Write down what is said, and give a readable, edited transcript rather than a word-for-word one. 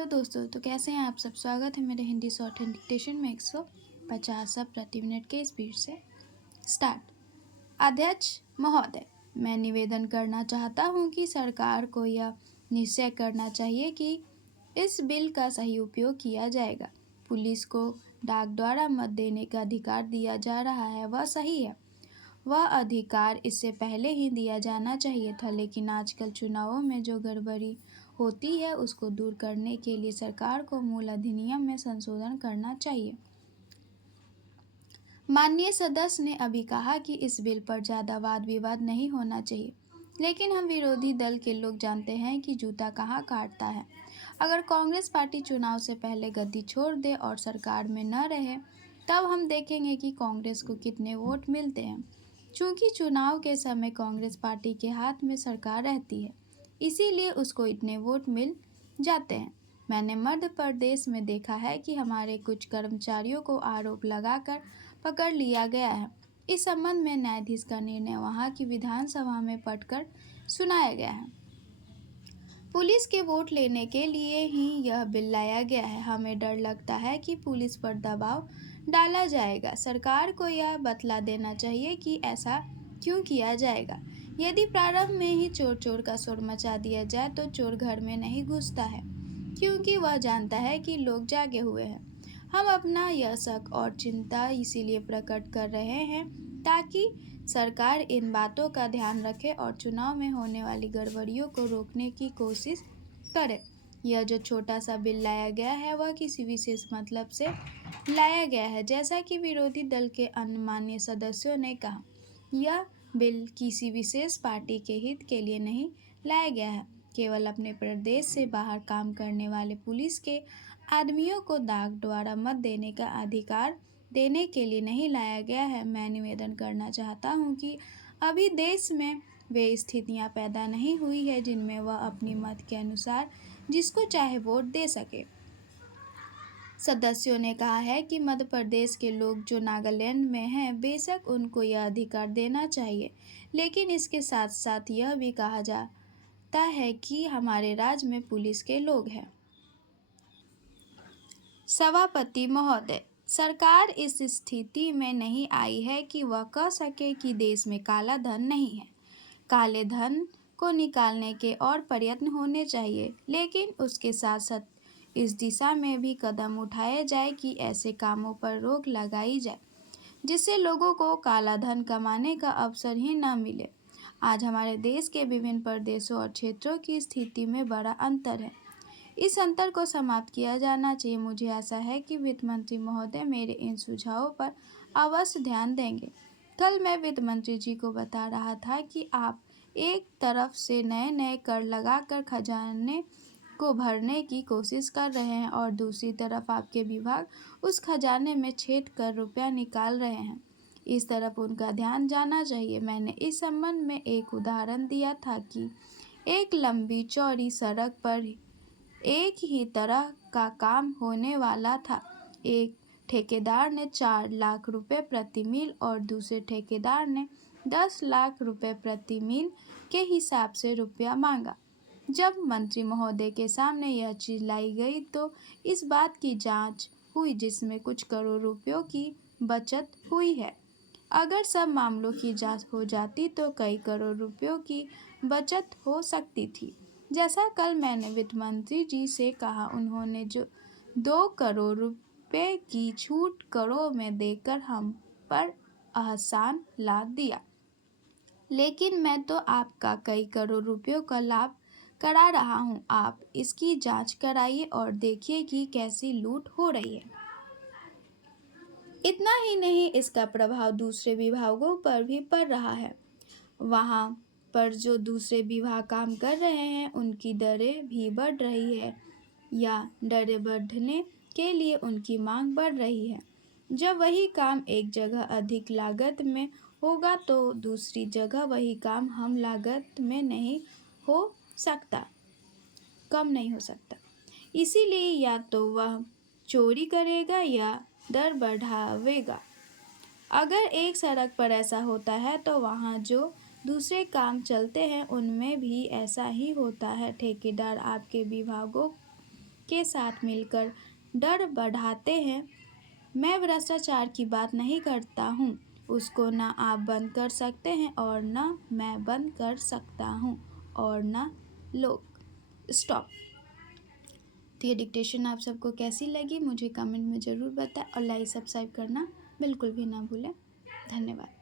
Hello दोस्तों, तो कैसे हैं आप सब। स्वागत है मेरे हिंदी शॉर्ट हैंड डिक्टेशन में 150 शब्द प्रति मिनट के स्पीड से। स्टार्ट। अध्यक्ष महोदय, मैं निवेदन करना चाहता हूं कि सरकार को यह निश्चय करना चाहिए कि इस बिल का सही उपयोग किया जाएगा। पुलिस को डाक द्वारा मत देने का अधिकार दिया जा रहा है, वह सही है। वह अधिकार इससे पहले ही दिया जाना चाहिए था, लेकिन आजकल चुनावों में जो गड़बड़ी होती है उसको दूर करने के लिए सरकार को मूल अधिनियम में संशोधन करना चाहिए। माननीय सदस्य ने अभी कहा कि इस बिल पर ज़्यादा वाद विवाद नहीं होना चाहिए, लेकिन हम विरोधी दल के लोग जानते हैं कि जूता कहाँ काटता है। अगर कांग्रेस पार्टी चुनाव से पहले गद्दी छोड़ दे और सरकार में न रहे, तब हम देखेंगे कि कांग्रेस को कितने वोट मिलते हैं। चूंकि चुनाव के समय कांग्रेस पार्टी के हाथ में सरकार रहती है, इसीलिए उसको इतने वोट मिल जाते हैं। मैंने मध्य प्रदेश में देखा है कि हमारे कुछ कर्मचारियों को आरोप लगाकर पकड़ लिया गया है। इस संबंध में न्यायाधीश का निर्णय वहां की विधानसभा में पढ़कर सुनाया गया है। पुलिस के वोट लेने के लिए ही यह बिल लाया गया है। हमें डर लगता है कि पुलिस पर दबाव डाला जाएगा। सरकार को यह बतला देना चाहिए कि ऐसा क्यों किया जाएगा। यदि प्रारंभ में ही चोर चोर का शोर मचा दिया जाए तो चोर घर में नहीं घुसता है, क्योंकि वह जानता है कि लोग जागे हुए हैं। हम अपना यह शक और चिंता इसीलिए प्रकट कर रहे हैं ताकि सरकार इन बातों का ध्यान रखे और चुनाव में होने वाली गड़बड़ियों को रोकने की कोशिश करे। यह जो छोटा सा बिल लाया गया है वह किसी विशेष मतलब से लाया गया है। जैसा कि विरोधी दल के अन्य माननीय सदस्यों ने कहा, यह बिल किसी विशेष पार्टी के हित के लिए नहीं लाया गया है। केवल अपने प्रदेश से बाहर काम करने वाले पुलिस के आदमियों को डाक द्वारा मत देने का अधिकार देने के लिए नहीं लाया गया है। मैं निवेदन करना चाहता हूं कि अभी देश में वे स्थितियां पैदा नहीं हुई है जिनमें वह अपनी मत के अनुसार जिसको चाहे वोट दे सके। सदस्यों ने कहा है कि मध्य प्रदेश के लोग जो नागालैंड में हैं, बेशक उनको यह अधिकार देना चाहिए, लेकिन इसके साथ साथ यह भी कहा जाता है कि हमारे राज्य में पुलिस के लोग हैं। सभापति महोदय, सरकार इस स्थिति में नहीं आई है कि वह कह सके कि देश में काला धन नहीं है। काले धन को निकालने के और प्रयत्न होने चाहिए, लेकिन उसके साथ साथ इस दिशा में भी कदम उठाए जाए कि ऐसे कामों पर रोक लगाई जाए जिससे लोगों को काला धन कमाने का अवसर ही न मिले। आज हमारे देश के विभिन्न प्रदेशों और क्षेत्रों की स्थिति में बड़ा अंतर है। इस अंतर को समाप्त किया जाना चाहिए। मुझे आशा है कि वित्त मंत्री महोदय मेरे इन सुझावों पर अवश्य ध्यान देंगे। कल मैं वित्त मंत्री जी को बता रहा था कि आप एक तरफ से नए नए कर लगाकर खजाने को भरने की कोशिश कर रहे हैं और दूसरी तरफ आपके विभाग उस खजाने में छेद कर रुपया निकाल रहे हैं। इस तरफ उनका ध्यान जाना चाहिए। मैंने इस संबंध में एक उदाहरण दिया था कि एक लंबी चौड़ी सड़क पर एक ही तरह का काम होने वाला था। एक ठेकेदार ने 4 लाख रुपए प्रति मील और दूसरे ठेकेदार ने 10 लाख रुपए प्रति मील के हिसाब से रुपया मांगा। जब मंत्री महोदय के सामने यह चीज लाई गई तो इस बात की जांच हुई जिसमें कुछ करोड़ रुपयों की बचत हुई है। अगर सब मामलों की जांच हो जाती तो कई करोड़ रुपयों की बचत हो सकती थी। जैसा कल मैंने वित्त मंत्री जी से कहा, उन्होंने जो 2 करोड़ रुपए की छूट करों में देकर हम पर एहसान लाद दिया, लेकिन मैं तो आपका कई करोड़ रुपयों का लाभ करा रहा हूं। आप इसकी जांच कराइए और देखिए कि कैसी लूट हो रही है। इतना ही नहीं, इसका प्रभाव दूसरे विभागों पर भी पड़ रहा है। वहां पर जो दूसरे विभाग काम कर रहे हैं उनकी दरें भी बढ़ रही है या दरें बढ़ने के लिए उनकी मांग बढ़ रही है। जब वही काम एक जगह अधिक लागत में होगा तो दूसरी जगह वही काम कम लागत में नहीं हो सकता, कम नहीं हो सकता। इसीलिए या तो वह चोरी करेगा या दर बढ़ावेगा। अगर एक सड़क पर ऐसा होता है तो वहाँ जो दूसरे काम चलते हैं उनमें भी ऐसा ही होता है। ठेकेदार आपके विभागों के साथ मिलकर डर बढ़ाते हैं। मैं भ्रष्टाचार की बात नहीं करता हूँ, उसको ना आप बंद कर सकते हैं और ना मैं बंद कर सकता हूँ और ना लोग। स्टॉप। तो ये डिक्टेशन आप सबको कैसी लगी मुझे कमेंट में ज़रूर बताएं और लाइक सब्सक्राइब करना बिल्कुल भी ना भूलें। धन्यवाद।